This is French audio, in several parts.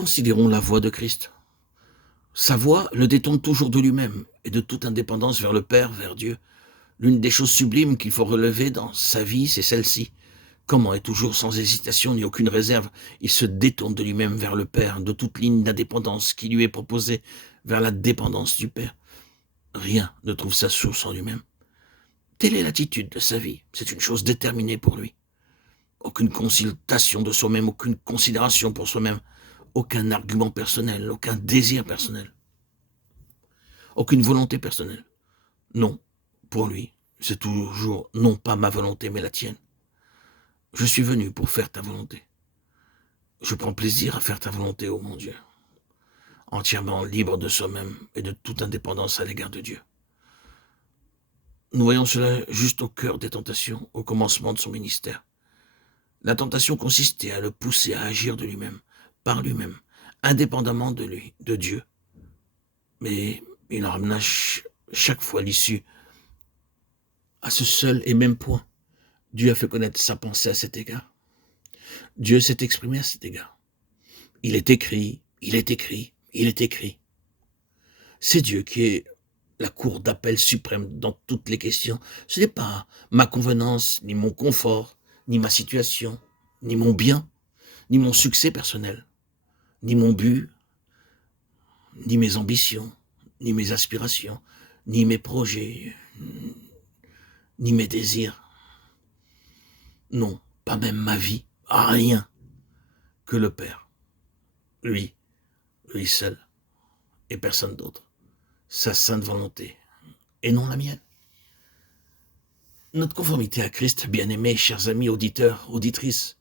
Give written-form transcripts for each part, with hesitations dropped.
Considérons la voie de Christ. Sa voie le détourne toujours de lui-même et de toute indépendance vers le Père, vers Dieu. L'une des choses sublimes qu'il faut relever dans sa vie, c'est celle-ci. Comment est toujours sans hésitation ni aucune réserve, il se détourne de lui-même vers le Père, de toute ligne d'indépendance qui lui est proposée vers la dépendance du Père. Rien ne trouve sa source en lui-même. Telle est l'attitude de sa vie, c'est une chose déterminée pour lui. Aucune consultation de soi-même, aucune considération pour soi-même, aucun argument personnel, aucun désir personnel, aucune volonté personnelle. Non, pour lui, c'est toujours non pas ma volonté mais la tienne. Je suis venu pour faire ta volonté. Je prends plaisir à faire ta volonté, ô mon Dieu, entièrement libre de soi-même et de toute indépendance à l'égard de Dieu. Nous voyons cela juste au cœur des tentations, au commencement de son ministère. La tentation consistait à le pousser à agir de lui-même, par lui-même, indépendamment de lui, de Dieu. Mais il en ramena chaque fois l'issue à ce seul et même point. Dieu a fait connaître sa pensée à cet égard. Dieu s'est exprimé à cet égard. Il est écrit, il est écrit, il est écrit. C'est Dieu qui est la cour d'appel suprême dans toutes les questions. Ce n'est pas ma convenance, ni mon confort, ni ma situation, ni mon bien, ni mon succès personnel, ni mon but, ni mes ambitions, ni mes aspirations, ni mes projets, ni mes désirs. Non, pas même ma vie, rien que le Père. Lui seul, et personne d'autre. Sa sainte volonté, et non la mienne. Notre conformité à Christ, bien-aimés, chers amis, auditeurs, auditrices,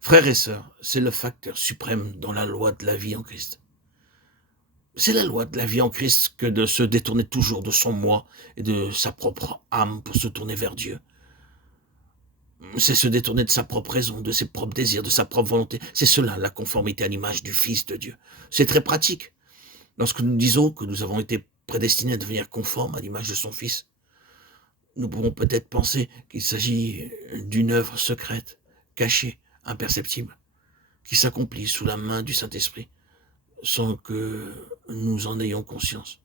frères et sœurs, c'est le facteur suprême dans la loi de la vie en Christ. C'est la loi de la vie en Christ que de se détourner toujours de son moi et de sa propre âme pour se tourner vers Dieu. C'est se détourner de sa propre raison, de ses propres désirs, de sa propre volonté. C'est cela, la conformité à l'image du Fils de Dieu. C'est très pratique. Lorsque nous disons que nous avons été prédestinés à devenir conformes à l'image de son Fils, nous pouvons peut-être penser qu'il s'agit d'une œuvre secrète, cachée, imperceptible, qui s'accomplit sous la main du Saint-Esprit, sans que nous en ayons conscience.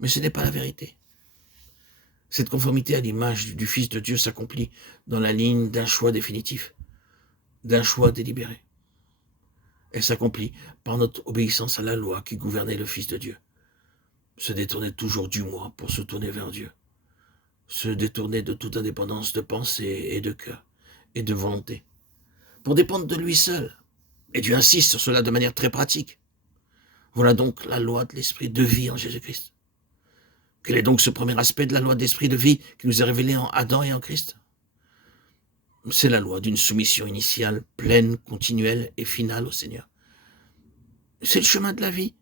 Mais ce n'est pas la vérité. Cette conformité à l'image du Fils de Dieu s'accomplit dans la ligne d'un choix définitif, d'un choix délibéré. Elle s'accomplit par notre obéissance à la loi qui gouvernait le Fils de Dieu. Se détourner toujours du moi pour se tourner vers Dieu. Se détourner de toute indépendance de pensée et de cœur et de volonté. Pour dépendre de lui seul. Et Dieu insiste sur cela de manière très pratique. Voilà donc la loi de l'esprit de vie en Jésus-Christ. Quel est donc ce premier aspect de la loi d'esprit de vie qui nous est révélé en Adam et en Christ? C'est la loi d'une soumission initiale, pleine, continuelle et finale au Seigneur. C'est le chemin de la vie.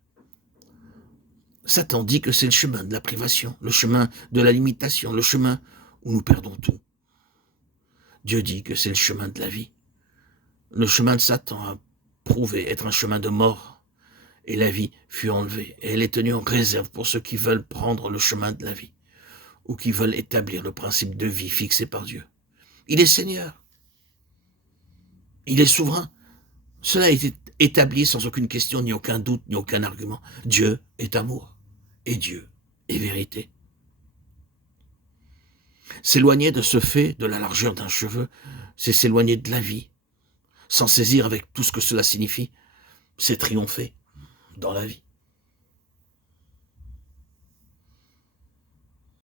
Satan dit que c'est le chemin de la privation, le chemin de la limitation, le chemin où nous perdons tout. Dieu dit que c'est le chemin de la vie. Le chemin de Satan a prouvé être un chemin de mort, et la vie fut enlevée, et elle est tenue en réserve pour ceux qui veulent prendre le chemin de la vie, ou qui veulent établir le principe de vie fixé par Dieu. Il est Seigneur. Il est souverain. Cela a été établi sans aucune question, ni aucun doute, ni aucun argument. Dieu est amour, et Dieu est vérité. S'éloigner de ce fait, de la largeur d'un cheveu, c'est s'éloigner de la vie, sans saisir avec tout ce que cela signifie, c'est triompher dans la vie.